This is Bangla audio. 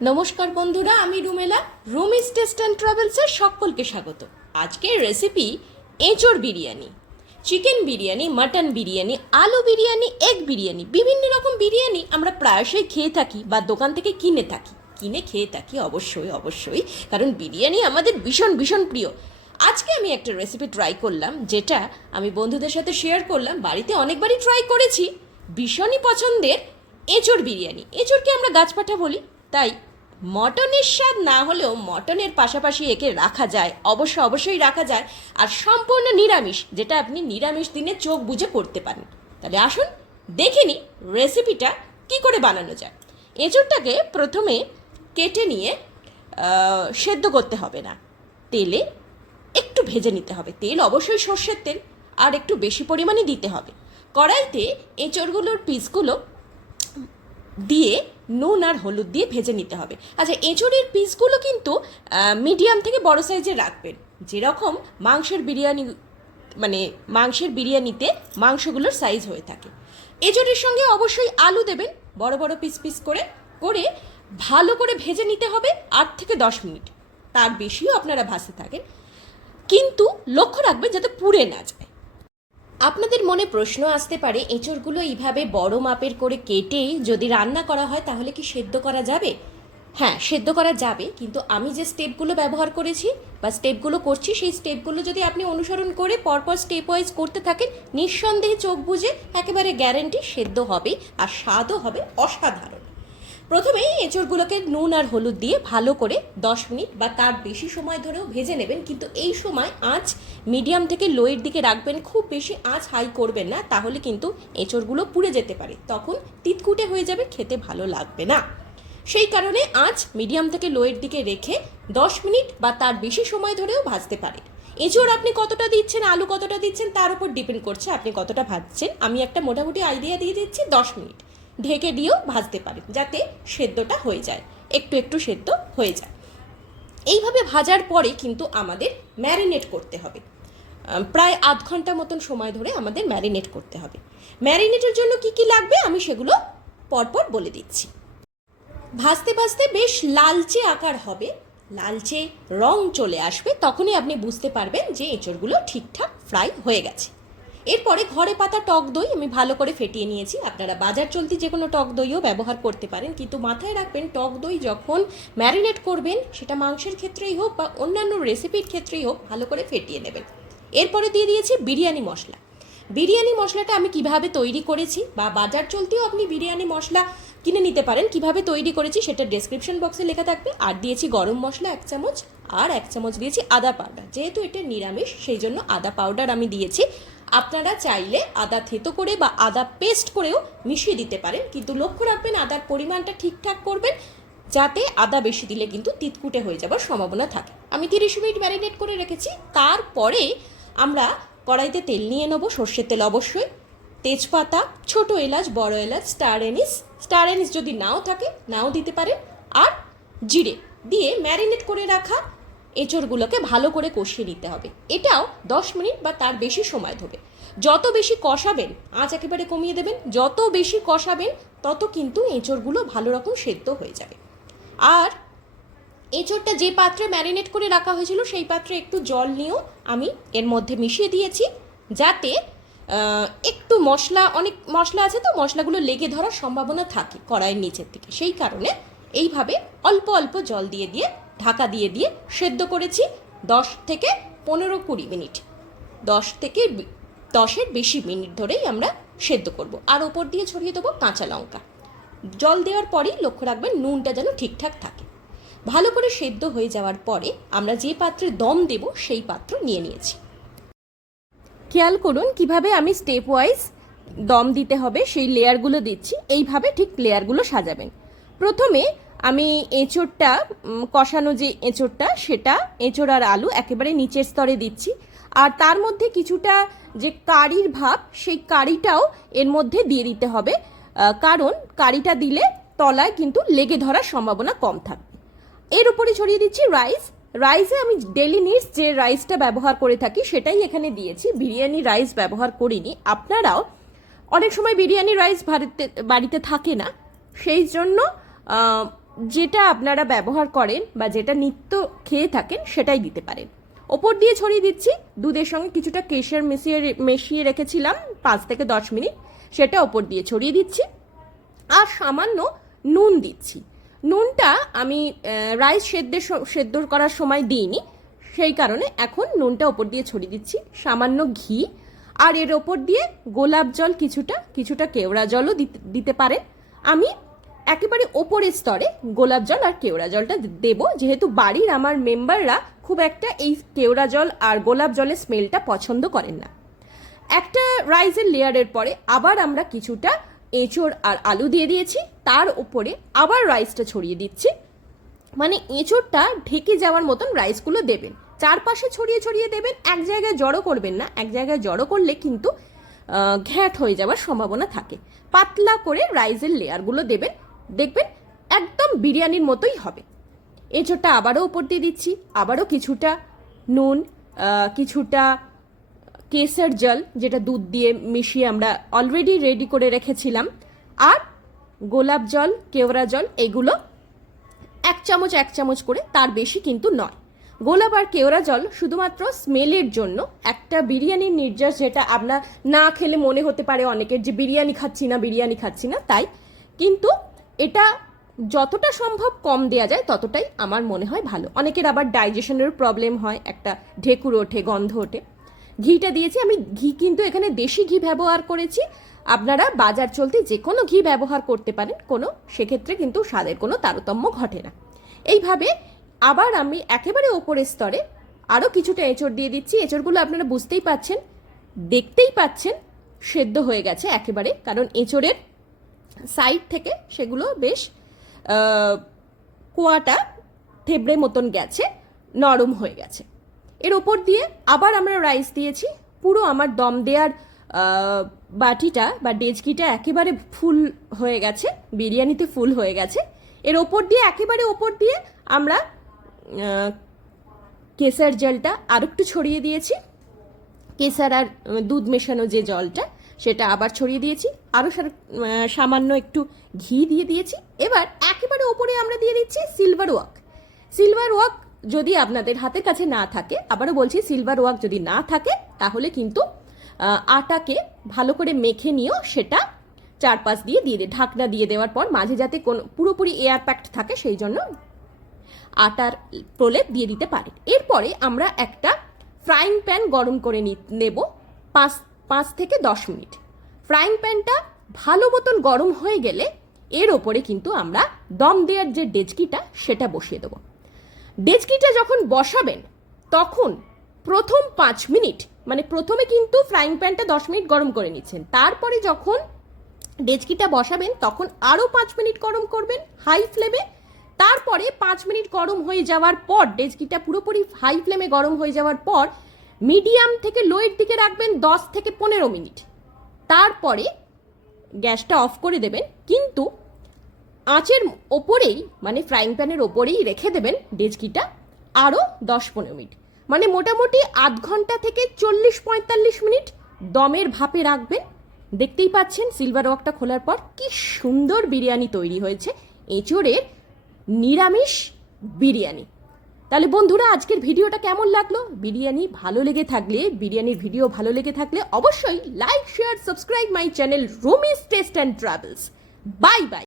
নমস্কার বন্ধুরা, আমি রুমেলা, রুমিস টেস্ট অ্যান্ড ট্রাভেলসের সকলকে স্বাগত। আজকের রেসিপি এঁচোড় বিরিয়ানি, চিকেন বিরিয়ানি, মাটন বিরিয়ানি, আলু বিরিয়ানি এগ বিরিয়ানি, বিভিন্ন রকম বিরিয়ানি আমরা প্রায়শই খেয়ে থাকি বা দোকান থেকে কিনে থাকি। কিনে খেয়ে থাকি অবশ্যই অবশ্যই, কারণ বিরিয়ানি আমাদের ভীষণ ভীষণ প্রিয়। আজকে আমি একটা রেসিপি ট্রাই করলাম, যেটা আমি বন্ধুদের সাথে শেয়ার করলাম, বাড়িতে অনেকবারই ট্রাই করেছি, ভীষণই পছন্দের এঁচোড় বিরিয়ানি। এঁচোড়কে আমরা গাছপাঠা বলি, তাই মটনের স্বাদ না হলেও মটনের পাশাপাশি একে রাখা যায়। অবশ্য অবশ্যই রাখা যায় আর সম্পূর্ণ নিরামিষ, যেটা আপনি নিরামিষ দিনে চোখ বুঝে করতে পারেন। তাহলে আসুন, দেখে নিই রেসিপিটা কি করে বানানো যায়। এঁচোড়টাকে প্রথমে কেটে নিয়ে সেদ্ধ করতে হবে না। তেলে একটু ভেজে নিতে হবে। তেল অবশ্যই সর্ষের তেল, আর একটু বেশি পরিমাণে দিতে হবে। কড়াইতে এঁচড়গুলোর পিসগুলো দিয়ে নুন আর হলুদ দিয়ে ভেজে নিতে হবে। আচ্ছা এঁচড়ের পিসগুলো কিন্তু মিডিয়াম থেকে বড় সাইজের রাখবেন। যেরকম মাংসের বিরিয়ানি মানে মাংসের বিরিয়ানিতে মাংসগুলোর সাইজ হয়ে থাকে। এঁচড়ের সঙ্গে অবশ্যই আলু দেবেন, বড় বড় পিস পিস করে। করে ভালো করে ভেজে নিতে হবে আট থেকে দশ মিনিট। তার বেশিও আপনারা ভাসতে থাকেন। কিন্তু লক্ষ্য রাখবেন যাতে পুড়ে না যায়। আপনাদের মনে প্রশ্ন আসতে পারে, এঁচড়গুলো এইভাবে বড় মাপের করে কেটে যদি রান্না করা হয় তাহলে কি সেদ্ধ করা যাবে? হ্যাঁ সেদ্ধ করা যাবে, কিন্তু আমি যে স্টেপগুলো ব্যবহার করেছি বা স্টেপগুলো করছি, সেই স্টেপগুলো যদি আপনি অনুসরণ করে পরপর স্টেপ ওয়াইজ করতে থাকেন, নিঃসন্দেহে চোখ বুঝে একেবারে গ্যারেন্টি সেদ্ধ হবে আর স্বাদও হবে অসাধারণ। প্রথমেই এঁচড়গুলোকে নুন আর হলুদ দিয়ে ভালো করে দশ মিনিট বা তার বেশি সময় ধরেও ভেজে নেবেন। কিন্তু এই সময় আঁচ মিডিয়াম থেকে লোয়ের দিকে রাখবেন, খুব বেশি আঁচ হাই করবেন না, তাহলে কিন্তু এঁচড়গুলো পুড়ে যেতে পারে। তখন তিতকুটে হয়ে যাবে, খেতে ভালো লাগবে না। সেই কারণে আঁচ মিডিয়াম থেকে লোয়ের দিকে রেখে দশ মিনিট বা তার বেশি সময় ধরেও ভাজতে পারে। এঁচড় আপনি কতটা দিচ্ছেন, আলু কতটা দিচ্ছেন, তার উপর ডিপেন্ড করছে আপনি কতটা ভাজছেন। আমি একটা মোটামুটি আইডিয়া দিয়ে দিচ্ছি, দশ মিনিট। ঢেকে দিয়েও ভাজতে পারেন যাতে সেদ্ধটা হয়ে যায়, একটু একটু সেদ্ধ হয়ে যায়। এইভাবে ভাজার পরে কিন্তু আমাদের ম্যারিনেট করতে হবে। প্রায় আধ ঘণ্টা মতন সময় ধরে আমাদের ম্যারিনেট করতে হবে। ম্যারিনেটের জন্য কি কি লাগবে আমি সেগুলো পরপর বলে দিচ্ছি। ভাজতে ভাজতে বেশ লালচে আকার হবে, লালচে রং চলে আসবে, তখনই আপনি বুঝতে পারবেন যে এঁচড়গুলো ঠিকঠাক ফ্রাই হয়ে গেছে। এরপরে ঘরে পাতা টক দই আমি ভালো করে ফেটিয়ে নিয়েছি। আপনারা বাজার চলতি যে কোনো টক দইও ব্যবহার করতে পারেন। কিন্তু মাথায় রাখবেন, টক দই যখন ম্যারিনেট করবেন, সেটা মাংসের ক্ষেত্রেই হোক বা অন্যান্য রেসিপির ক্ষেত্রেই হোক, ভালো করে ফেটিয়ে নেবেন। এরপরে দিয়ে দিয়েছি বিরিয়ানি মশলা। বিরিয়ানি মশলাটা আমি কীভাবে তৈরি করেছি বা বাজার চলতেও আপনি বিরিয়ানি মশলা কিনে নিতে পারেন। কীভাবে তৈরি করেছি সেটা ডেসক্রিপশন বক্সে লেখা থাকবে। আর দিয়েছি গরম মশলা এক চামচ। আর এক চামচ দিয়েছি আদা পাউডার। যেহেতু এটা নিরামিষ, সেই জন্য আদা পাউডার আমি দিয়েছি। আপনারা চাইলে আদা থেতো করে বা আদা পেস্ট করেও মিশিয়ে দিতে পারেন। কিন্তু লক্ষ্য রাখবেন, আদার পরিমাণটা ঠিকঠাক করবেন, যাতে আদা বেশি দিলে কিন্তু তিতকুটে হয়ে যাবার সম্ভাবনা থাকে। আমি তিরিশ মিনিট ম্যারিনেট করে রেখেছি। তারপরে আমরা কড়াইতে তেল নিয়ে নেব, সর্ষের তেল অবশ্যই। তেজপাতা, ছোট এলাচ, বড় এলাচ, স্টার এনিস স্টার এনিস যদি নাও থাকে, নাও দিতে পারে আর জিরে দিয়ে ম্যারিনেট করে রাখা এঁচড়গুলোকে ভালো করে কষিয়ে নিতে হবে। এটাও দশ মিনিট বা তার বেশি সময় ধরে। যত বেশি কষাবেন, আঁচ একেবারে কমিয়ে দেবেন, যত বেশি কষাবেন, তত কিন্তু এঁচড়গুলো ভালো রকম সেদ্ধ হয়ে যাবে। আর এঁচড়টা যে পাত্রে ম্যারিনেট করে রাখা হয়েছিল, সেই পাত্রে একটু জল নিয়েও আমি এর মধ্যে মিশিয়ে দিয়েছি, যাতে একটু মশলা, অনেক মশলা আছে তো, মশলাগুলো লেগে ধরার সম্ভাবনা থাকে কড়াইয়ের নিচের দিকে। সেই কারণে এইভাবে অল্প অল্প জল দিয়ে দিয়ে ঢাকা দিয়ে দিয়ে সেদ্ধ করেছি দশ থেকে পনেরো কুড়ি মিনিট। দশ থেকে দশের বেশি মিনিট ধরেই আমরা সেদ্ধ করব। আর ওপর দিয়ে ছড়িয়ে দেবো কাঁচা লঙ্কা। জল দেওয়ার পরেই লক্ষ্য রাখবেন নুনটা যেন ঠিকঠাক থাকে। ভালো করে সেদ্ধ হয়ে যাওয়ার পরে আমরা যে পাত্রে দম দেব সেই পাত্র নিয়ে নিয়েছি। খেয়াল করুন কীভাবে আমি স্টেপ ওয়াইজ দম দিতে হবে সেই লেয়ারগুলো দিচ্ছি। এইভাবে ঠিক লেয়ারগুলো সাজাবেন। প্রথমে আমি এঁচোড়টা কষানো যে এঁচোড়টা, সেটা এঁচোড় আর আলু একেবারে নিচের স্তরে দিচ্ছি। আর তার মধ্যে কিছুটা যে কারির ভাব, সেই কারিটাও এর মধ্যে দিয়ে দিতে হবে। কারণ কারিটা দিলে তলায় কিন্তু লেগে ধরার সম্ভাবনা কম থাকবে। এর উপরে ছড়িয়ে দিচ্ছি রাইস। রাইসে আমি ডেলি নিডস যে রাইসটা ব্যবহার করে থাকি, সেটাই এখানে দিয়েছি। বিরিয়ানি রাইস ব্যবহার করিনি। আপনারাও অনেক সময় বিরিয়ানি রাইস বাড়িতে বাড়িতে থাকে না। সেই জন্য যেটা আপনারা ব্যবহার করেন বা যেটা নিত্য খেয়ে থাকেন সেটাই দিতে পারেন। ওপর দিয়ে ছড়িয়ে দিচ্ছি, দুধের সঙ্গে কিছুটা কেশর মিশিয়ে মিশিয়ে রেখেছিলাম পাঁচ থেকে দশ মিনিট। সেটা ওপর দিয়ে ছড়িয়ে দিচ্ছি আর সামান্য নুন দিচ্ছি। নুনটা আমি রাইস সেদ্ধের স- সেদ্ধ করার সময় দিইনি। সেই কারণে এখন নুনটা ওপর দিয়ে ছড়িয়ে দিচ্ছি, সামান্য ঘি। আর এর ওপর দিয়ে গোলাপ জল কিছুটা কিছুটা কেওড়া জলও দিতে দিতে পারেন। আমি একেবারে ওপরের স্তরে গোলাপ জল আর কেওড়া জলটা দেব। যেহেতু বাড়ির আমার মেম্বাররা খুব একটা এই কেওড়া জল আর গোলাপ জলের স্মেলটা পছন্দ করেন না। একটা রাইসের লেয়ারের পরে আবার আমরা কিছুটা এঁচড় আর আলু দিয়ে দিয়েছি। তার উপরে আবার রাইসটা ছড়িয়ে দিচ্ছি। মানে এঁচড়টা ঢেকে যাওয়ার মতন রাইসগুলো দেবেন। চারপাশে ছড়িয়ে ছড়িয়ে দেবেন, এক জায়গায় জড়ো করবেন না। এক জায়গায় জড়ো করলে কিন্তু ঘ্যাট হয়ে যাওয়ার সম্ভাবনা থাকে। পাতলা করে রাইসের লেয়ারগুলো দেবেন। দেখবেন একদম বিরিয়ানির মতোই হবে। এঁচড়টা আবারও উপর দিয়ে দিচ্ছি, আবারও কিছুটা নুন কিছুটা কেসের জল, যেটা দুধ দিয়ে মিশিয়ে আমরা অলরেডি রেডি করে রেখেছিলাম। আর গোলাপ জল, কেওড়া জল, এগুলো এক চামচ এক চামচ করে, তার বেশি কিন্তু নয়। গোলাপ আর কেওড়া জল শুধুমাত্র স্মেলের জন্য একটা বিরিয়ানির নির্যাস যেটা আপনার না খেলে মনে হতে পারে অনেকের যে বিরিয়ানি খাচ্ছি না, বিরিয়ানি খাচ্ছি না, তাই। কিন্তু এটা যতটা সম্ভব কম দেয়া যায়, ততটাই আমার মনে হয় ভালো। অনেকের আবার ডাইজেশনের প্রবলেম হয়, একটা ঢেকুর ওঠে, গন্ধ ওঠে। ঘিটা দিয়েছি, আমি ঘি কিন্তু এখানে দেশি ঘি ব্যবহার করেছি। আপনারা বাজার চলতে যে কোনো ঘি ব্যবহার করতে পারেন, কোনো সেক্ষেত্রে কিন্তু স্বাদের কোনো তারতম্য ঘটে না। এইভাবে আবার আমি একেবারে ওপরের স্তরে আরও কিছুটা এঁচড় দিয়ে দিচ্ছি। এঁচড়গুলো আপনারা বুঝতেই পাচ্ছেন, দেখতেই পাচ্ছেন, সেদ্ধ হয়ে গেছে একেবারে। কারণ এঁচড়ের সাইড থেকে সেগুলো বেশ কুয়াটা থেবড়ে মতন গেছে, নরম হয়ে গেছে। এর ওপর দিয়ে আবার আমরা রাইস দিয়েছি। পুরো আমার দম দেওয়ার বাটিটা বা ডেজকিটা একেবারে ফুল হয়ে গেছে, বিরিয়ানিতে ফুল হয়ে গেছে। এর ওপর দিয়ে, একেবারে ওপর দিয়ে আমরা কেসার জলটা আর একটু ছড়িয়ে দিয়েছি। কেসার আর দুধ মেশানো যে জলটা সেটা আবার ছড়িয়ে দিয়েছি। আরও সামান্য একটু ঘি দিয়ে দিয়েছি। এবার একেবারে ওপরে আমরা দিয়ে দিচ্ছি সিলভার ওয়াক সিলভার ওয়াক যদি আপনাদের হাতের কাছে না থাকে, আবারও বলছি সিলভার ওয়াক যদি না থাকে, তাহলে কিন্তু আটাকে ভালো করে মেখে নিয়েও সেটা চারপাশ দিয়ে দিয়ে দিয়ে ঢাকনা দিয়ে দেওয়ার পর মাঝে যাতে কোন, পুরোপুরি এয়ার প্যাক্ট থাকে, সেই জন্য আটার প্রলেপ দিয়ে দিতে পারেন এরপরে আমরা একটা ফ্রাইং প্যান গরম করে নেব। পাঁচ পাঁচ থেকে দশ মিনিট। ফ্রাইং প্যানটা ভালো মতন গরম হয়ে গেলে এর ওপরে কিন্তু আমরা দম দেওয়ার যে ডেচকিটা, সেটা বসিয়ে দেবো। ডেচকিটা যখন বসাবেন, তখন প্রথম পাঁচ মিনিট মানে প্রথমে কিন্তু ফ্রাইং প্যানটা দশ মিনিট গরম করে নিচ্ছেন। তারপরে যখন ডেচকিটা বসাবেন, তখন আরও পাঁচ মিনিট গরম করবেন হাই ফ্লেমে। তারপরে পাঁচ মিনিট গরম হয়ে যাওয়ার পর, ডেচকিটা পুরোপুরি হাই ফ্লেমে গরম হয়ে যাওয়ার পর মিডিয়াম থেকে লোয়ের দিকে রাখবেন দশ থেকে পনেরো মিনিট। তারপরে গ্যাসটা অফ করে দেবেন, কিন্তু আঁচের ওপরেই মানে ফ্রাইং প্যানের ওপরেই রেখে দেবেন ডেচকিটা আরও দশ পনেরো মিনিট। মানে মোটামুটি আধ ঘণ্টা থেকে চল্লিশ পঁয়তাল্লিশ মিনিট দমের ভাপে রাখবেন। দেখতেই পাচ্ছেন সিলভার ওয়াকটা খোলার পর কি সুন্দর বিরিয়ানি তৈরি হয়েছে। এঁচড়ের নিরামিষ বিরিয়ানি। তাহলে বন্ধুরা, আজকের ভিডিওটা কেমন লাগল? বিরিয়ানি ভালো লেগে থাকলে, বিরিয়ানির ভিডিও ভালো লেগে থাকলে অবশ্যই like share subscribe my channel Rumi's taste and travels bye bye